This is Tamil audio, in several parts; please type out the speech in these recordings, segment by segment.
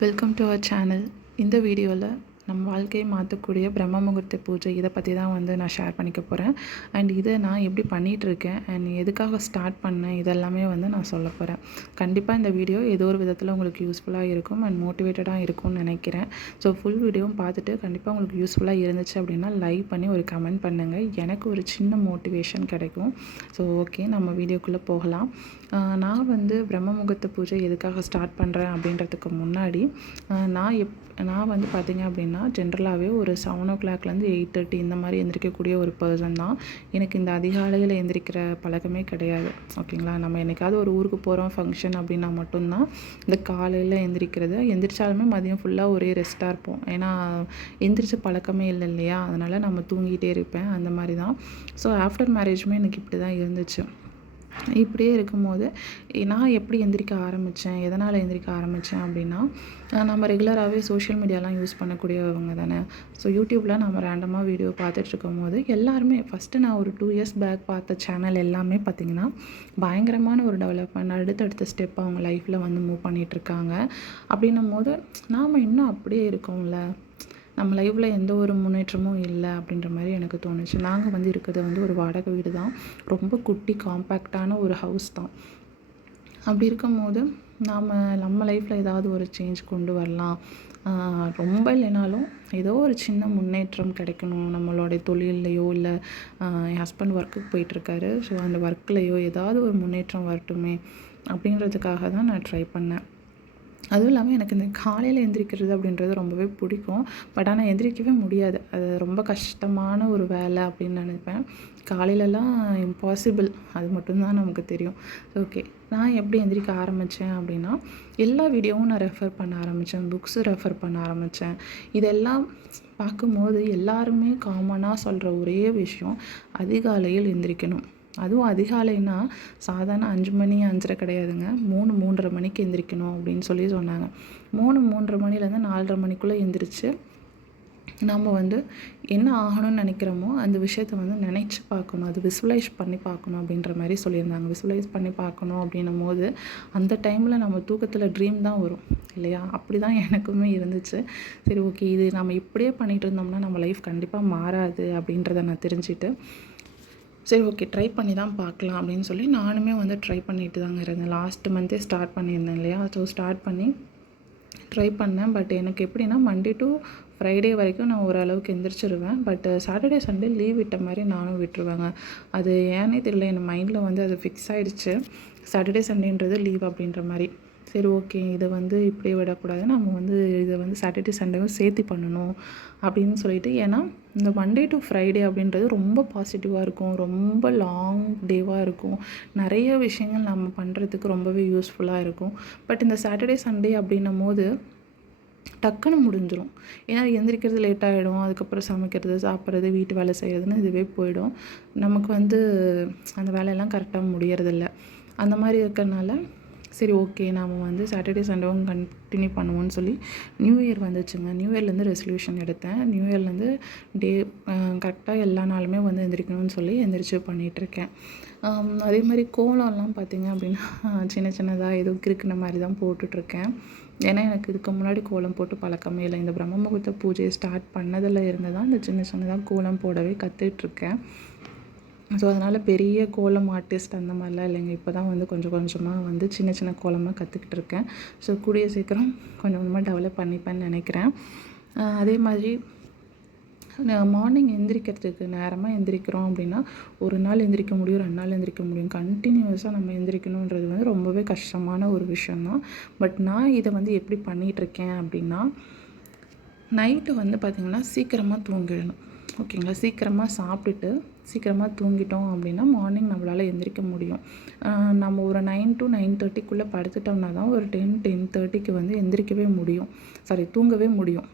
வெல்கம் டு அவர் சேனல் இந்த வீடியோவில் நம்ம வாழ்க்கையை மாற்றக்கூடிய பிரம்ம முகூர்த்த பூஜை இதை பற்றி தான் வந்து நான் ஷேர் பண்ணிக்க போகிறேன் அண்ட் இதை நான் எப்படி பண்ணிகிட்டு இருக்கேன் அண்ட் எதுக்காக ஸ்டார்ட் பண்ணேன்? இதெல்லாமே வந்து நான் சொல்ல போகிறேன் கண்டிப்பாக இந்த வீடியோ ஏதோ ஒரு விதத்தில் உங்களுக்கு யூஸ்ஃபுல்லாக இருக்கும் அண்ட் மோட்டிவேட்டடாக இருக்கும்னு நினைக்கிறேன். ஸோ ஃபுல் வீடியோவும் பார்த்துட்டு கண்டிப்பாக உங்களுக்கு யூஸ்ஃபுல்லாக இருந்துச்சு அப்படின்னா லைக் பண்ணி ஒரு கமெண்ட் பண்ணுங்கள் எனக்கு ஒரு சின்ன மோட்டிவேஷன் கிடைக்கும். ஸோ ஓகே நம்ம வீடியோக்குள்ளே போகலாம். நான் வந்து பிரம்ம முகூர்த்த பூஜை எதுக்காக ஸ்டார்ட் பண்ணுறேன் அப்படின்றதுக்கு முன்னாடி நான் எப் நான் வந்து பார்த்தீங்க அப்படின்னா ஜென்ரலாகவே ஒரு செவன் ஓ கிளாக்லேருந்து எயிட் தேர்ட்டி இந்த மாதிரி எந்திரிக்கக்கூடிய ஒரு பர்சன் தான். எனக்கு இந்த அதிகாலையில் எந்திரிக்கிற பழக்கமே கிடையாது. ஓகேங்களா? நம்ம என்னைக்காவது ஒரு ஊருக்கு போகிறோம் ஃபங்க்ஷன் அப்படின்னா மட்டும்தான் இந்த காலையில் எந்திரிக்கிறது. எந்திரிச்சாலுமே மதியம் ஃபுல்லாக ஒரே ரெஸ்ட்டாக இருப்போம். ஏன்னா எந்திரிச்ச பழக்கமே இல்லை இல்லையா? அதனால் நம்ம தூங்கிட்டே இருப்பேன். அந்த மாதிரி தான். ஸோ ஆஃப்டர் மேரேஜுமே எனக்கு இப்படி தான் இருந்துச்சு. இப்படியே இருக்கும்போது நான் எப்படி எந்திரிக்க ஆரம்பித்தேன் எதனால் எந்திரிக்க ஆரம்பித்தேன் அப்படின்னா நம்ம ரெகுலராகவே சோஷியல் மீடியாலாம் யூஸ் பண்ணக்கூடியவங்க தானே. ஸோ யூடியூப்பில் நம்ம ரேண்டமாக வீடியோ பார்த்துட்ருக்கும் போது எல்லாருமே ஃபஸ்ட்டு நான் ஒரு டூ இயர்ஸ் பேக் பார்த்த சேனல் எல்லாமே பார்த்திங்கன்னா பயங்கரமான ஒரு டெவலப்மெண்ட் அடுத்தடுத்த ஸ்டெப் அவங்க லைஃப்பில் வந்து மூவ் பண்ணிகிட்ருக்காங்க அப்படின்னும் போது நாம் இன்னும் அப்படியே இருக்கோம்ல. நம்ம லைஃப்பில் எந்த ஒரு முன்னேற்றமும் இல்லை அப்படின்ற மாதிரி எனக்கு தோணுச்சு. நாங்கள் வந்து இருக்கிறது வந்து ஒரு வாடகை வீடு தான். ரொம்ப குட்டி காம்பேக்டான ஒரு ஹவுஸ் தான். அப்படி இருக்கும்போது நாம் நம்ம லைஃப்பில் ஏதாவது ஒரு சேஞ்ச் கொண்டு வரலாம். ரொம்ப இல்லைனாலும் ஏதோ ஒரு சின்ன முன்னேற்றம் கிடைக்கணும். நம்மளுடைய தொழில்லையோ இல்லை என் ஹஸ்பண்ட் ஒர்க்குக்கு போயிட்டுருக்காரு ஸோ அந்த ஒர்க்லேயோ ஏதாவது ஒரு முன்னேற்றம் வரட்டுமே அப்படின்றதுக்காக தான் நான் ட்ரை பண்ணேன். அதுவும் இல்லாமல் எனக்கு இந்த காலையில் எந்திரிக்கிறது அப்படின்றது ரொம்பவே பிடிக்கும். பட் ஆனால் எந்திரிக்கவே முடியாது. அது ரொம்ப கஷ்டமான ஒரு வேலை அப்படின்னு நினைப்பேன். காலையிலலாம் இம்பாசிபிள் அது மட்டும்தான் நமக்கு தெரியும். ஓகே நான் எப்படி எந்திரிக்க ஆரம்பித்தேன் அப்படின்னா எல்லா வீடியோவும் நான் ரெஃபர் பண்ண ஆரம்பித்தேன் புக்ஸு ரெஃபர் பண்ண ஆரம்பித்தேன் இதெல்லாம் பார்க்கும்போது எல்லாருமே காமனாக சொல்கிற ஒரே விஷயம் அதிகாலையில் எந்திரிக்கணும். அதுவும் அதிகாலைனா சாதாரண அஞ்சு மணி அஞ்சரை கிடையாதுங்க. மூணு மூன்றரை மணிக்கு எந்திரிக்கணும் அப்படின்னு சொல்லி சொன்னாங்க. மூணு மூன்றரை மணிலேருந்து நாலரை மணிக்குள்ளே எந்திரிச்சு நம்ம வந்து என்ன ஆகணும்னு நினைக்கிறோமோ அந்த விஷயத்த வந்து நினச்சி பார்க்கணும். அது விசுவலைஸ் பண்ணி பார்க்கணும் அப்படின்ற மாதிரி சொல்லியிருந்தாங்க. விசுவலைஸ் பண்ணி பார்க்கணும் அப்படின்னும் போது அந்த டைமில் நம்ம தூக்கத்தில் ட்ரீம் தான் வரும். இல்லையா? அப்படி தான் எனக்குமே இருந்துச்சு. சரி ஓகே இது நம்ம இப்படியே பண்ணிகிட்டு இருந்தோம்னா நம்ம லைஃப் கண்டிப்பாக மாறாது அப்படின்றத நான் தெரிஞ்சுட்டு சரி ஓகே ட்ரை பண்ணி தான் பார்க்கலாம் அப்படின்னு சொல்லி நானுமே வந்து ட்ரை பண்ணிட்டு தாங்க இருந்தேன் லாஸ்ட் மந்த்தே ஸ்டார்ட் பண்ணியிருந்தேன் இல்லையா? ஸோ ஸ்டார்ட் பண்ணி ட்ரை பண்ணேன். பட் எனக்கு எப்படின்னா மண்டே டு ஃப்ரைடே வரைக்கும் நான் ஓரளவுக்கு எந்திரிச்சிருவேன். பட் சாட்டர்டே சண்டே லீவ் விட்ட மாதிரி நானும் விட்டுருவேங்க. அது ஏன்னே தெரியல என் மைண்டில் வந்து அது ஃபிக்ஸ் ஆகிடுச்சு சாட்டர்டே சண்டேன்றது லீவ் அப்படின்ற மாதிரி. சரி ஓகே. இதை வந்து இப்படியே விடக்கூடாது. நம்ம வந்து இதை வந்து சாட்டர்டே சண்டேவும் சேர்த்து பண்ணணும் அப்படின்னு சொல்லிட்டு. ஏன்னா இந்த மண்டே டு ஃப்ரைடே அப்படின்றது ரொம்ப பாசிட்டிவாக இருக்கும். ரொம்ப லாங் டேவாக இருக்கும். நிறைய விஷயங்கள் நம்ம பண்ணுறதுக்கு ரொம்பவே யூஸ்ஃபுல்லாக இருக்கும். பட் இந்த சாட்டர்டே சண்டே அப்படின்னும் போது டக்குன்னு முடிஞ்சிடும் ஏன்னா எந்திரிக்கிறது லேட் ஆகிடும் அதுக்கப்புறம் சமைக்கிறது சாப்பிட்றது வீட்டு வேலை செய்கிறதுன்னு இதுவே போயிடும். நமக்கு வந்து அந்த வேலையெல்லாம் கரெக்டாக முடியறதில்ல. அந்த மாதிரி இருக்கிறனால சரி ஓகே நாம் வந்து சாட்டர்டே சண்டேவும் கண்டினியூ பண்ணுவோம்னு சொல்லி நியூ இயர் வந்துச்சுங்க. நியூ இயர்லேருந்து ரெசல்யூஷன் எடுத்தேன். நியூ இயர்லேருந்து டே கரெக்டாக எல்லா நாளுமே வந்து எந்திரிக்கணும்னு சொல்லி எந்திரிச்சு பண்ணிகிட்ருக்கேன் அதே மாதிரி கோலம்லாம் பார்த்திங்க அப்படின்னா சின்ன சின்னதாக ஏதோ கிறுக்குன மாதிரி தான் போட்டுட்ருக்கேன் ஏன்னா எனக்கு இதுக்கு முன்னாடி கோலம் போட்டு பழக்கமே இல்லை. இந்த பிரம்ம முகூர்த்த பூஜையை ஸ்டார்ட் பண்ணதில் இருந்து தான் இந்த சின்ன சின்னதாக கோலம் போடவே கற்றுட்ருக்கேன் ஸோ அதனால் பெரிய கோலம் ஆர்டிஸ்ட் அந்த மாதிரிலாம் இல்லைங்க. இப்போ தான் வந்து கொஞ்சம் கொஞ்சமாக வந்து சின்ன சின்ன கோலமாக கற்றுக்கிட்டு இருக்கேன். ஸோ கூடிய சீக்கிரம் கொஞ்சம் கொஞ்சமாக டெவலப் பண்ணிப்பேன்னு நினைக்கிறேன். அதே மாதிரி மார்னிங் எந்திரிக்கிறதுக்கு நேரமாக எந்திரிக்கிறோம் அப்படின்னா ஒரு நாள் எந்திரிக்க முடியும் ரெண்டு நாள் எந்திரிக்க முடியும். கண்டினியூஸாக நம்ம எந்திரிக்கணுன்றது வந்து ரொம்பவே கஷ்டமான ஒரு விஷயந்தான் பட் நான் இதை வந்து எப்படி பண்ணிகிட்ருக்கேன் அப்படின்னா நைட்டு வந்து பார்த்திங்கன்னா சீக்கிரமாக தூங்கிடணும். ஓகேங்களா சீக்கிரமாக சாப்பிட்டுட்டு சீக்கிரமாக தூங்கிட்டோம் அப்படின்னா மார்னிங் நம்மளால் எந்திரிக்க முடியும். நம்ம ஒரு நைன் டு நைன் தேர்ட்டிக்குள்ளே படுத்துட்டோம்னா தான் ஒரு டென் டென் தேர்ட்டிக்கு வந்து எந்திரிக்கவே முடியும். சாரி தூங்கவே முடியும்.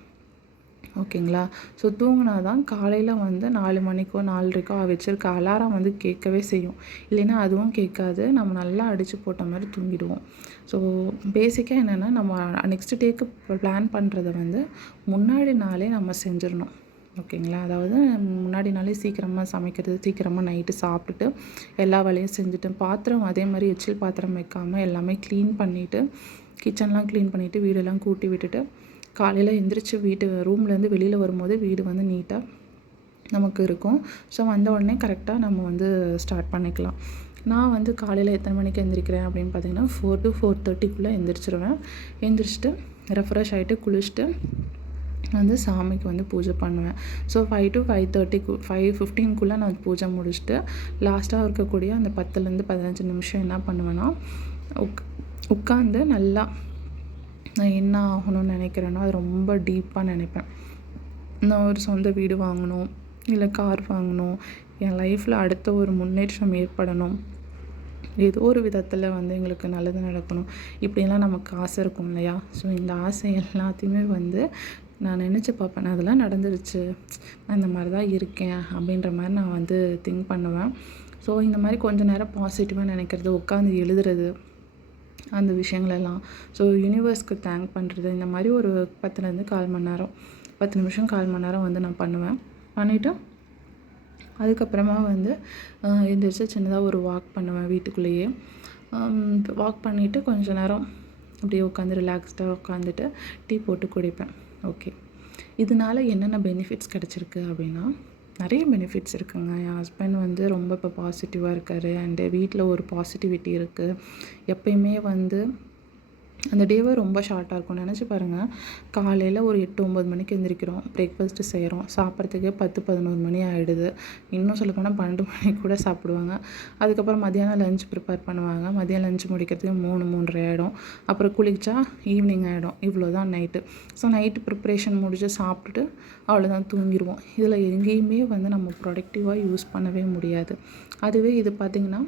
ஓகேங்களா ஸோ தூங்கினா தான் காலையில் வந்து நாலு மணிக்கோ நாலரைக்கோ வச்சுருக்க அலாரம் வந்து கேட்கவே செய்யும். இல்லைன்னா அதுவும் கேட்காது. நம்ம நல்லா அடித்து போட்ட மாதிரி தூங்கிடுவோம். ஸோ பேசிக்காக என்னென்னா நம்ம நெக்ஸ்ட் டேக்கு பிளான் பண்ணுறத வந்து முன்னாடி நாளே நம்ம செஞ்சிடணும். ஓகேங்களா? அதாவது முன்னாடி நாளே சீக்கிரமாக சமைக்கிறது சீக்கிரமாக நைட்டு சாப்பிட்டுட்டு எல்லா வேலையும் செஞ்சுட்டு பாத்திரம் அதே மாதிரி எச்சில் பாத்திரம் வைக்காமல் எல்லாமே க்ளீன் பண்ணிவிட்டு கிச்சன்லாம் க்ளீன் பண்ணிவிட்டு வீடெல்லாம் கூட்டி விட்டுட்டு காலையில் எந்திரிச்சு வீட்டு ரூம்லேருந்து வெளியில் வரும்போது வீடு வந்து நீட்டாக நமக்கு இருக்கும். ஸோ வந்த உடனே கரெக்டாக நம்ம வந்து ஸ்டார்ட் பண்ணிக்கலாம். நான் வந்து காலையில் எத்தனை மணிக்கு எந்திரிக்கிறேன் அப்படின்னு பார்த்தீங்கன்னா ஃபோர் டு ஃபோர் தேர்ட்டிக்குள்ளே எந்திரிச்சிருவேன். எந்திரிச்சிட்டு ரெஃப்ரெஷ் ஆகிட்டு குளிச்சுட்டு வந்து சாமிக்கு வந்து பூஜை பண்ணுவேன். ஸோ ஃபைவ் டு ஃபைவ் தேர்ட்டிக்கு ஃபைவ் ஃபிஃப்டீன்குள்ளே நான் பூஜை முடிச்சுட்டு லாஸ்ட்டாக இருக்கக்கூடிய அந்த பத்துலேருந்து பதினஞ்சு நிமிஷம் என்ன பண்ணுவேன்னா உக் உட்காந்து நல்லா நான் என்ன ஆகணும்னு நினைக்கிறேனோ அது ரொம்ப டீப்பாக நினைப்பேன். நான் ஒரு சொந்த வீடு வாங்கணும் இல்லை கார் வாங்கணும் என் லைஃப்பில் அடுத்த ஒரு முன்னேற்றம் ஏற்படணும். ஏதோ ஒரு விதத்தில் வந்து எங்களுக்கு நல்லது நடக்கணும். இப்படிலாம் நமக்கு ஆசை இருக்கும் இல்லையா? ஸோ இந்த ஆசை எல்லாத்தையுமே வந்து நான் நினச்சி பார்ப்பேன் அதெல்லாம் நடந்துருச்சு. நான் இந்த மாதிரி தான் இருக்கேன் அப்படின்ற மாதிரி நான் வந்து திங்க் பண்ணுவேன். ஸோ இந்த மாதிரி கொஞ்ச நேரம் பாசிட்டிவாக நினைக்கிறது உட்காந்து எழுதுறது அந்த விஷயங்களெல்லாம். ஸோ யூனிவர்ஸ்க்கு தேங்க் பண்ணுறது இந்த மாதிரி ஒரு பத்துலேருந்து கால் மணி நேரம் பத்து நிமிஷம் கால் மணி நேரம் வந்து நான் பண்ணுவேன். பண்ணிவிட்டு அதுக்கப்புறமா வந்து எந்திரிச்சு சின்னதாக ஒரு வாக் பண்ணுவேன் வீட்டுக்குள்ளேயே. வாக் பண்ணிவிட்டு கொஞ்ச நேரம் அப்படியே உட்காந்து ரிலாக்ஸ்டாக உட்காந்துட்டு டீ போட்டு குடிப்பேன். ஓகே இதனால என்னென்ன பெனிஃபிட்ஸ் கிடச்சிருக்கு அப்படின்னா நிறைய பெனிஃபிட்ஸ் இருக்குங்க. என் ஹஸ்பண்ட் வந்து ரொம்ப இப்போ பாசிட்டிவாக இருக்கார். அண்டு வீட்டில் ஒரு பாசிட்டிவிட்டி இருக்குது எப்பயுமே வந்து அந்த டேவை ரொம்ப ஷார்ட்டாக இருக்கும். நினச்சி பாருங்கள் காலையில் ஒரு எட்டு ஒம்பது மணிக்கு எழுந்திரிக்கிறோம் பிரேக்ஃபாஸ்ட்டு செய்கிறோம் சாப்பிட்றதுக்கே பத்து பதினோரு மணி ஆகிடுது இன்னும் சொல்ல போனால் பன்னெண்டு மணிக்கு கூட சாப்பிடுவாங்க. அதுக்கப்புறம் மதியானம் லஞ்ச் ப்ரிப்பேர் பண்ணுவாங்க. மதியம் லஞ்ச் முடிக்கிறதுக்கு மூணு மூன்றரை ஆகிடும் அப்புறம் குளிச்சா ஈவினிங் ஆகிடும் இவ்வளோ தான் நைட்டு ஸோ நைட்டு ப்ரிப்ரேஷன் முடிச்சு சாப்பிட்டுட்டு அவ்வளோதான் தூங்கிடுவோம் இதில் எங்கேயுமே வந்து நம்ம ப்ரொடக்டிவாக யூஸ் பண்ணவே முடியாது. அதுவே இது பார்த்திங்கன்னா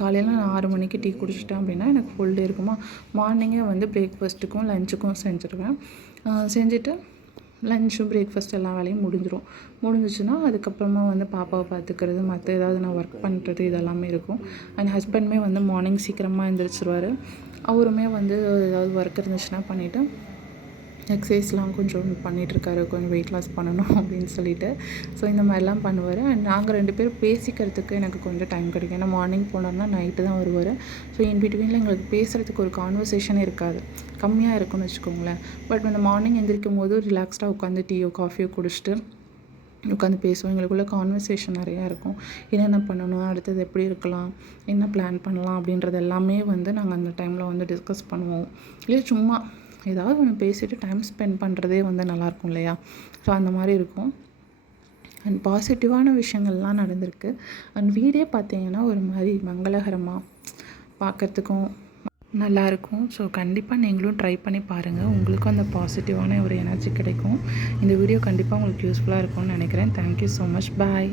காலையில் நான் ஆறு மணிக்கு டீ குடிச்சிட்டேன் அப்படின்னா எனக்கு ஃபுல் டே இருக்குமா? மார்னிங்கே வந்து பிரேக்ஃபாஸ்ட்டுக்கும் லஞ்சுக்கும் செஞ்சுருவேன். செஞ்சுட்டு லஞ்சும் பிரேக்ஃபாஸ்ட் எல்லா வேலையும் முடிஞ்சிடும் முடிஞ்சிச்சுன்னா அதுக்கப்புறமா வந்து பாப்பாவை பார்த்துக்கிறது மற்ற ஏதாவது நான் ஒர்க் பண்ணுறது இதெல்லாமே இருக்கும். அண்ட் ஹஸ்பண்டுமே வந்து மார்னிங் சீக்கிரமாக எழுந்திரிச்சிருவார் அவருமே வந்து ஏதாவது ஒர்க் இருந்துச்சுன்னா பண்ணிவிட்டு எக்ஸசைஸ்லாம் கொஞ்சம் பண்ணிகிட்ருக்காரு கொஞ்சம் வெயிட் லாஸ் பண்ணணும் அப்படின்னு சொல்லிட்டு. ஸோ இந்த மாதிரிலாம் பண்ணுவார். அண்ட் நாங்கள் ரெண்டு பேரும் பேசிக்கிறதுக்கு எனக்கு கொஞ்சம் டைம் கிடைக்கும். ஏன்னா மார்னிங் போனோம்னா நைட்டு தான் வருவார். ஸோ இன் பிட்வீனில் எங்களுக்கு பேசுகிறதுக்கு ஒரு கான்வர்சேஷனே இருக்காது. கம்மியாக இருக்கும்னு வச்சுக்கோங்களேன். பட் இந்த மார்னிங் எந்திரிக்கும் போது ரிலாக்ஸ்டாக உட்காந்து டீயோ காஃபியோ குடிச்சிட்டு உட்காந்து பேசுவோம். எங்களுக்குள்ள கான்வர்சேஷன் நிறையா இருக்கும். என்னென்ன பண்ணணும்? அடுத்தது எப்படி இருக்கலாம்? என்ன பிளான் பண்ணலாம்? அப்படின்றது எல்லாமே வந்து நாங்கள் அந்த டைமில் வந்து டிஸ்கஸ் பண்ணுவோம். இல்லை சும்மா ஏதாவது ஒன்று பேசிவிட்டு டைம் ஸ்பெண்ட் பண்ணுறதே வந்து நல்லாயிருக்கும் இல்லையா? ஸோ அந்த மாதிரி இருக்கும். அண்ட் பாசிட்டிவான விஷயங்கள்லாம் நடந்திருக்கு. அண்ட் வீடே பார்த்தீங்கன்னா ஒரு மாதிரி மங்களகரமாக பார்க்குறதுக்கும் நல்லாயிருக்கும். ஸோ கண்டிப்பாக நீங்களும் ட்ரை பண்ணி பாருங்கள் உங்களுக்கும் அந்த பாசிட்டிவான ஒரு எனர்ஜி கிடைக்கும். இந்த வீடியோ கண்டிப்பாக உங்களுக்கு யூஸ்ஃபுல்லாக இருக்கும்னு நினைக்கிறேன். Thank you so much bye